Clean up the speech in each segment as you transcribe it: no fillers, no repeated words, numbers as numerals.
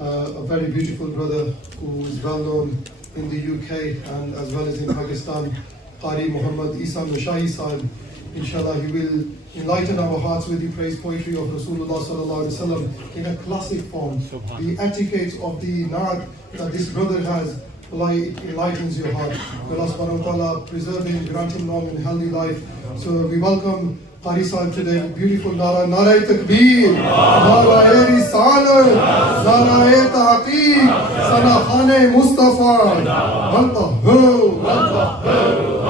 a very beautiful brother who is well known in the UK and as well as in Pakistan, Qari Muhammad Isa Nushahi Sahib. Inshallah, he will enlighten our hearts with the praise poetry of Rasulullah Sallallahu Alaihi Wasallam in a classic form. The etiquette of the Naat that this brother has, Allah, it enlightens your heart. May Allah Subhanahu wa Ta'ala preserve him, grant him long and healthy life. So we welcome Qari Sahib today with beautiful Nara, Nara Takbir, Nara Risalat, Nara Tahqiq, Sana Khane Mustafa, Allahu, Allahu,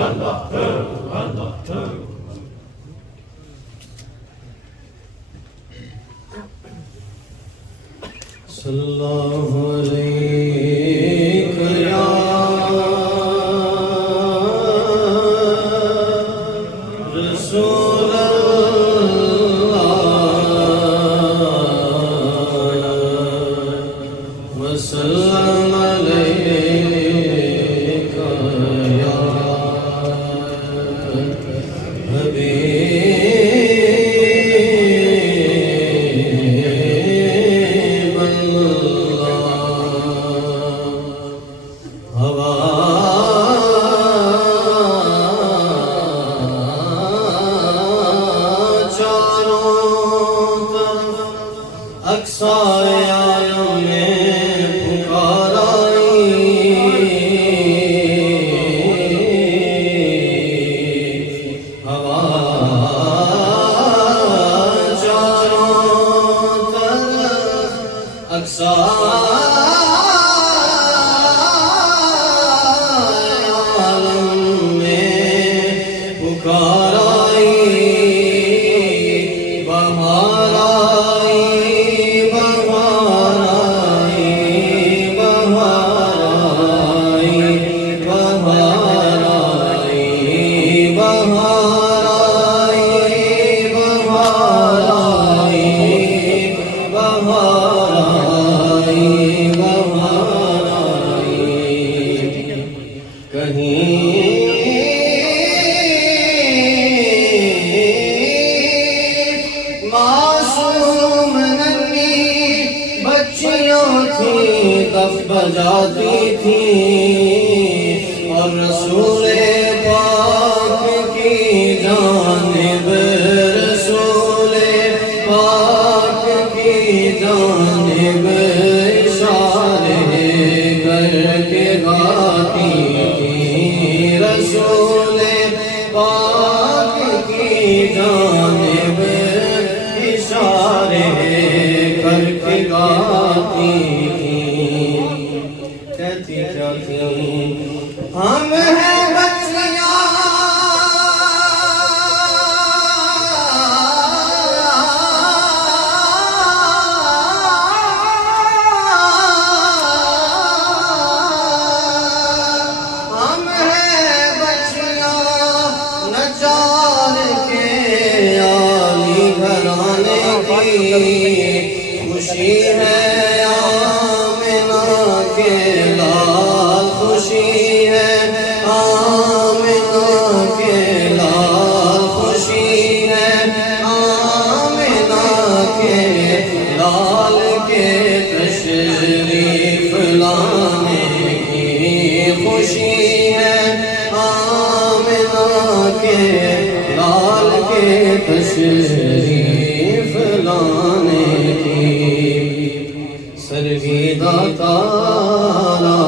Allahu, Allahu. Sallallahu alayka ya Rasul Allah wa sallam alayka ya Habib बजाती थी और रसूले पाक की जानिब रसूले पाक की जानिब इशारे करके गाती थी रसूले पाक की जानिब इशारे करके गाती हम हैं बच्चियां हम हैं बच्चियां नजार के आली घराने की खुशी है आमिना के लाल खुशी है आमिना के लाल खुशी है आमिना के लाल के तशरीफ लाने की खुशी है आमिना के लाल के तशरीफ लाने की सरगीदा तारा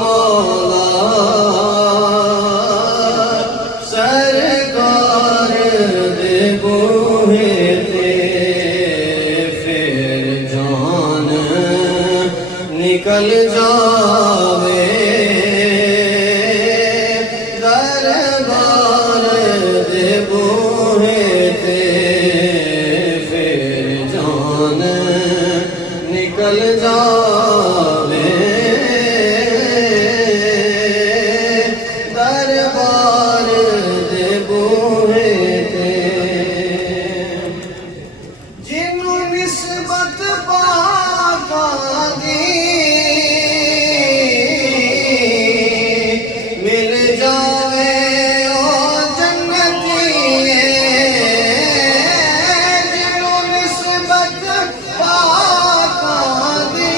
मौला सरकार दे बूहे ते फिर जान निकल जावे दरबार दे बूहे ते फिर जान निकल जावे दरबार दे बूहे ते जिन्नू निस्बत पाका दी मिल जावे ओ जन्नती जिन्नू निस्बत पाका दी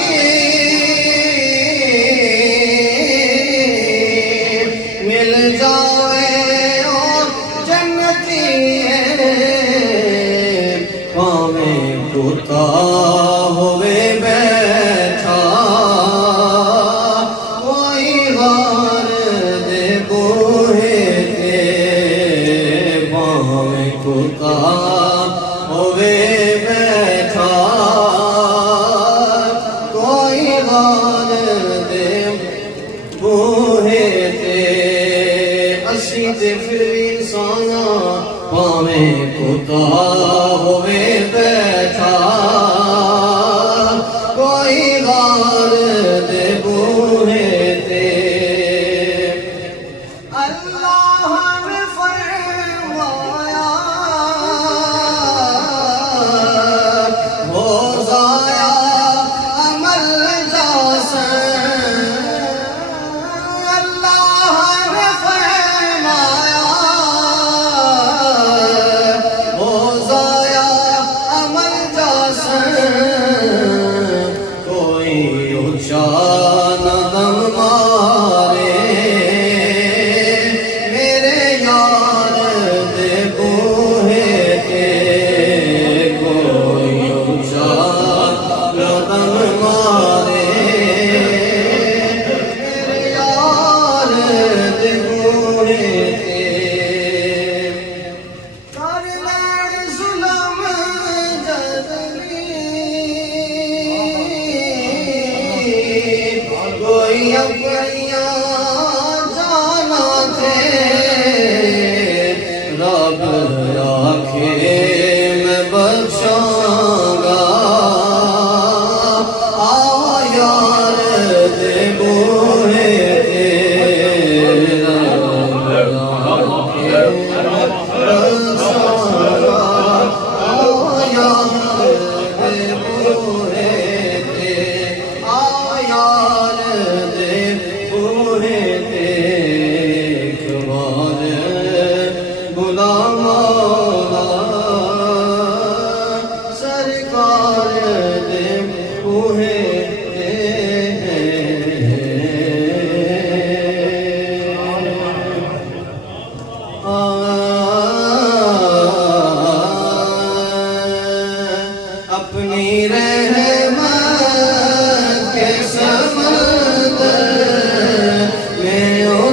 मिल जावे ओ जन्नती भावें कुत्ता होवे बैठा कोई हार दे बूहे ते भावें कुत्ता होवे बैठा कोई हार दे बूहे ते असी ते फिर भी इंसान भावें कुत्ता होवे बैठा कोई गार दे बूहे ते अल्लाह ने फरमाया हो जाया अमल जासन अल्लाह ने फरमाया हो जाया अमल जासन कोई ऊंचा न दम मारे मेरे यार दे बूहे ते कोई ऊंचा न दम मारे मेरे यार दे बूहे ते कर लैण जुलम जदली कोई अपनिया जाना थे रब आखे मैं बख्शांगा आओ यार दे बूहे ते रब आखे मैं बख्शांगा आओ यार दे बूहे ते आओ यार दे बूहे ते एक बार बुला मौला सरकार दे बूहे ते अपनी रहमत के समंदर में ओ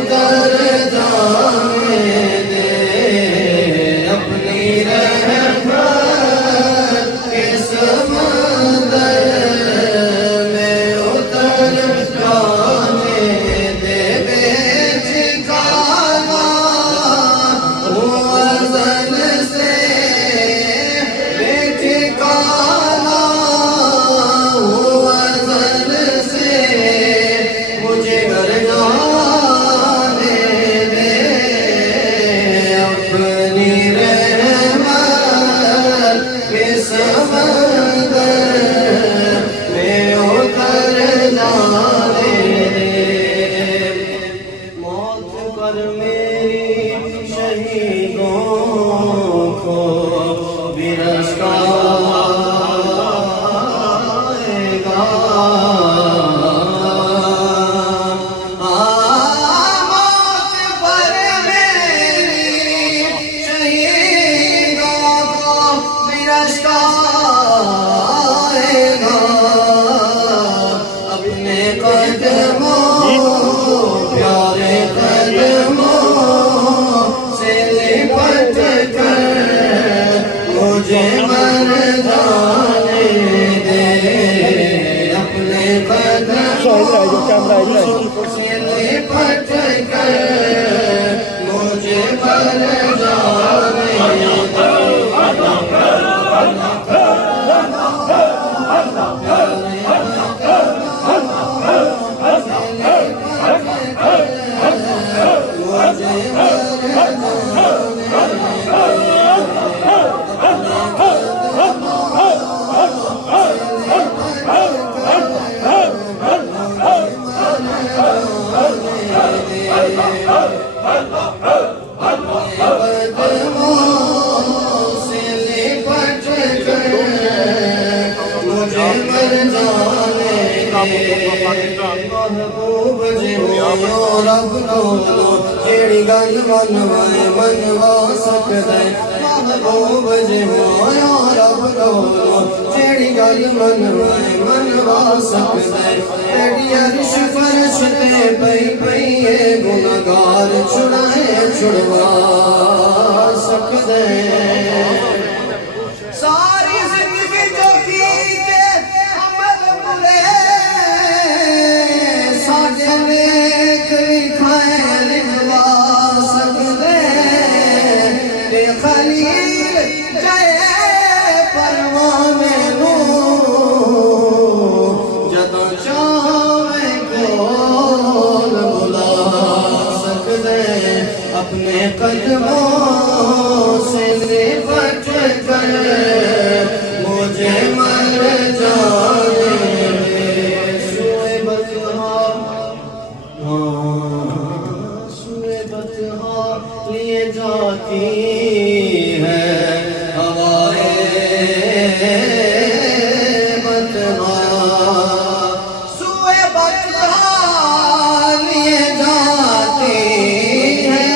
पट कर मुझे मर जाने दो। महबूब जी रब को जेड़ी गल मनवाए मनवा सकदा महबूब जी रब को जेड़ी गल मनवाए मनवा सकदा तेरी अर्श फर्श ते पई पई गुनाहगार छुड़ाए छुड़वा सकदा सारी जिंदगी जो कीते अमल बुरे साजे नेक लिखाए लिखवा सकदे ते खलील जाए परवाने नू जदों चाहे कोल बुला सकदे अपने कदमों से लिपट कर मुझे मर जाने दे। सुए बतहा लिए जाती है हवाएं बतहा सुए बतहा लिए जाती है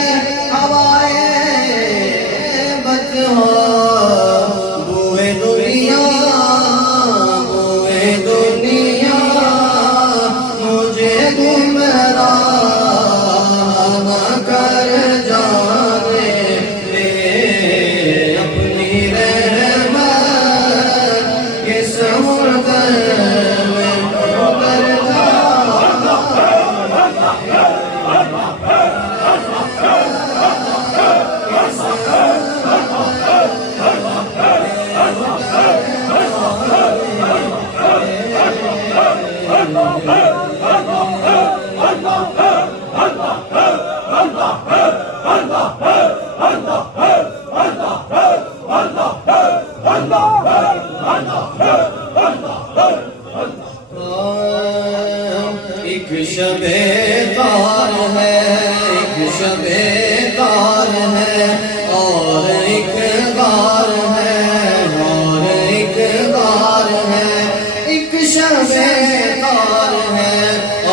हवाएं बतहा बुए दुनिया मुझे गुमराह न कर जाने दे अपनी रहमत के समुद्र में उतर जा। एक शबे तार है एक शबे तार है और एक गार है और एक गार है एक शबे तार है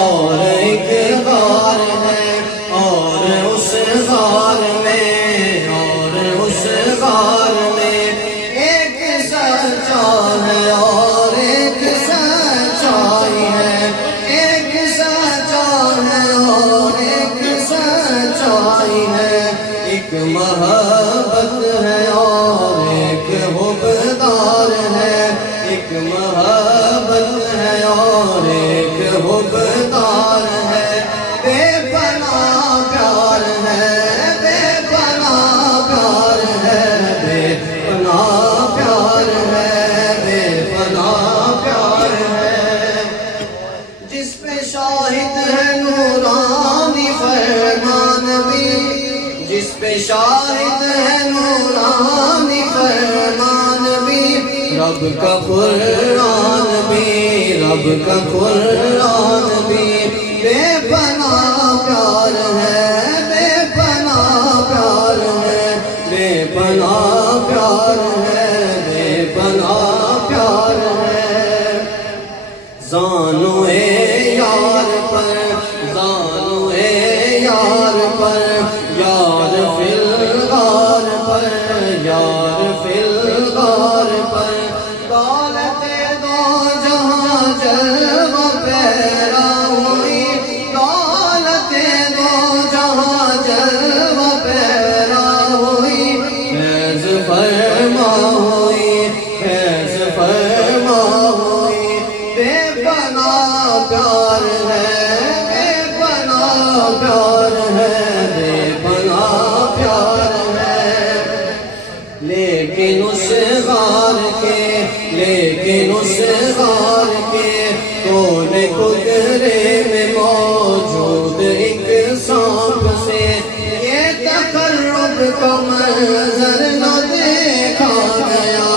और एक गार है और उस गार में एक सच्चा है और एक सच्चाई है एक सच्चा है और एक सच्चाई है एक मोहब्बत है और एक हुब्बदार है एक मोहब्बत है और एक हुब्बदार है बेपनाह प्यार है बेपनाह प्यार है बेपनाह प्यार है बेपनाह प्यार है जिस पे शाहिद है नूरानी फरमान भी जिस पे शाहिद है नूरानी फरमान भी रब का कुरान भी बेपनाह प्यार है बेपनाह प्यार है बेपनाह प्यार है बेपनाह प्यार है जानो ए यार पर यार फिलगार पर दौलते दो जहां जलवा पैरा हुई दौलते दो जहां जलवा पैरा हुई फैज़ फरमा हुई बेपनाह प्यार है बेपनाह प्यार है, बेपनाह प्यार है। लेकिन उस गार के कोने कुदरे में मौजूद एक सांप से ये तकर्रुब का मंजर न देखा गया,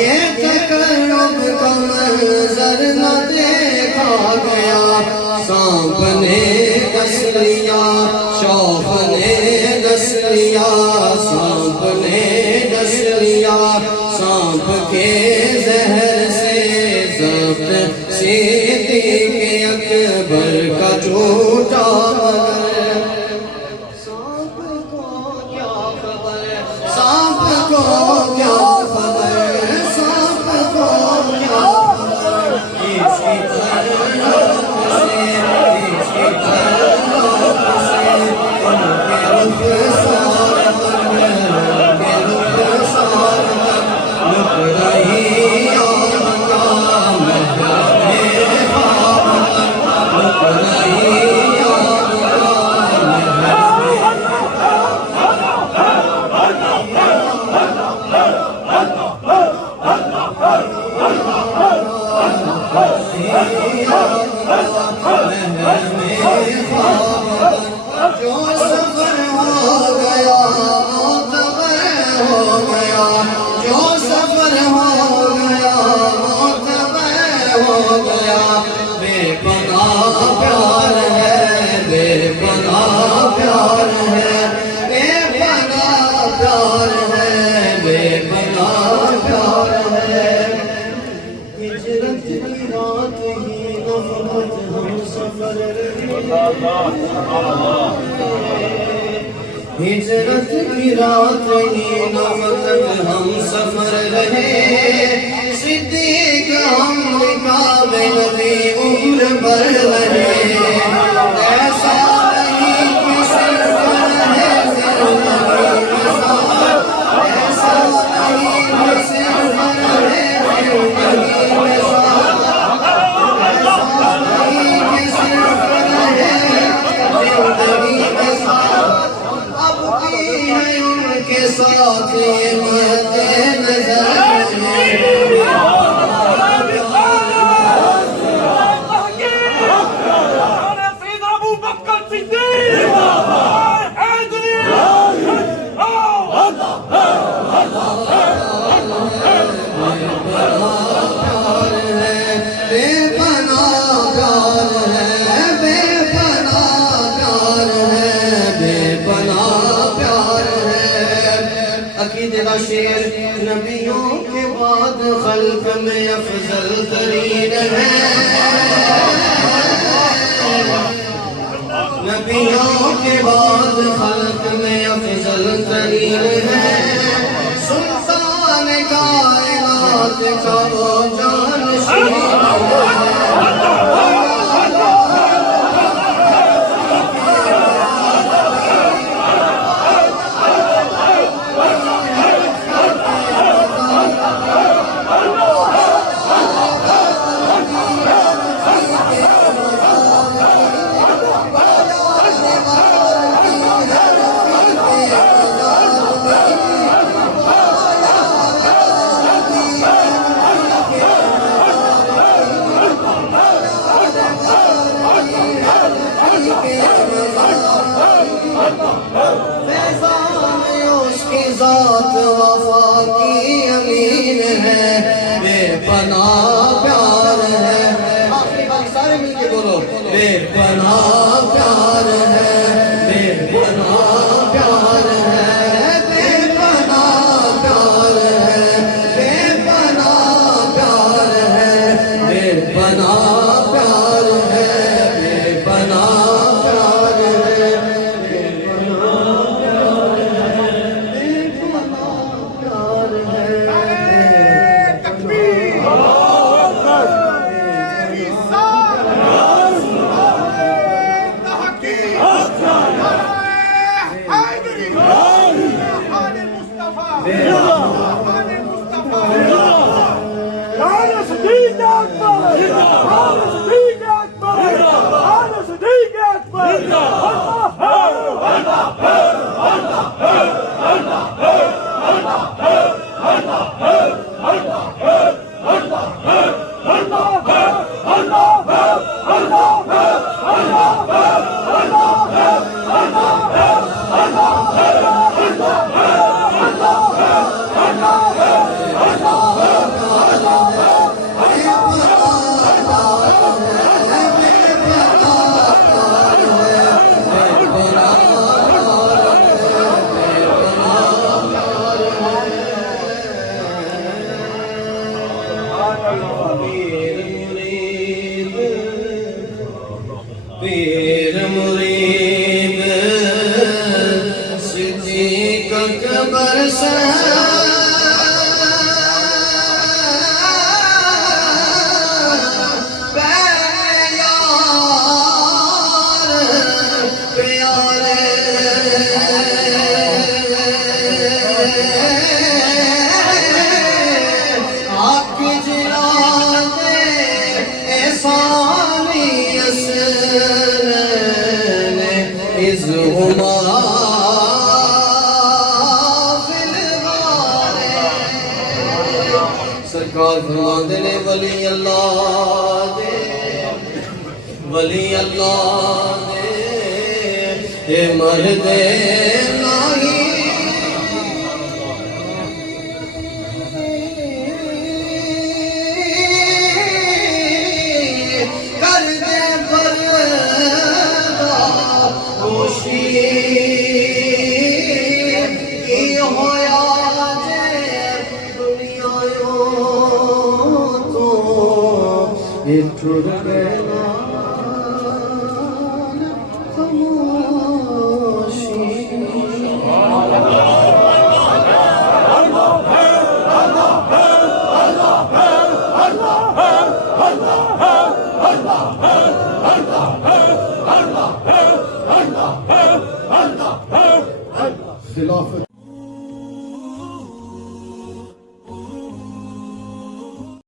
ये तकर्रुब का मंजर न देखा गया। सांप ने डस लिया, शौक ने डस लिया, सांप ने डस लिया। सांप के जहर से ज़ब्त सिद्दीक़ अकबर का टूटा मगर। सांप को क्या खबर, सांप को क्या खबर, सांप को क्या खबर। इसकी तरफ से, इसकी तरफ से उनके रुख़सार पर, उनके रुख़सार पर लुक रही आमदा महराबे ख्वाब पर, लुक रही आमदा महराबे जो सफर हो गया मोतबर हो गया, जो सफर हो गया मोतबर हो गया। बेपनाह प्यार है, बेपनाह प्यार है, बेपनाह प्यार है, बेपनाह प्यार है। हिजरत की रात ही नफ़रत हम सफर हिजरत की रात ही नफ़रत हम सफर रहे। सिद्दीक़ हम निकाबे नबी उम्र भर रहे। ऐसा नहीं कि सिर्फ रहे ज़िंदगी में साथ, ऐसा नहीं कि सिर्फ रहे ज़िंदगी में साथ, ऐसा नहीं कि सिर्फ रहे ज़िंदगी में साथ। अब भी है उनके साथ ये मद्दे नज़र शेर नबियों के बाद खल्क में अफजल तरीन है। नबियों के बाद खल्क में अफजल तरीन है। सुल्तान कायनात का वो जानशीन है। उसकी ज़ात वफ़ा की अमीन है। बेपनाह प्यार है। आखिरी बात सारे मिलके बोलो, बेपनाह प्यार है, बेपनाह प्यार है, बेपनाह प्यार है, बेपनाह प्यार है, बेपनाह प्यार है, बेपनाह प्यार है। Siddiq Akbar! पीर मुरीद सिद्दीक़ अकबर से सरकार फरमाते ने वली अल्लाह दे ये मरदे नहीं कर दे पर्दा खुशी की होया Khilafat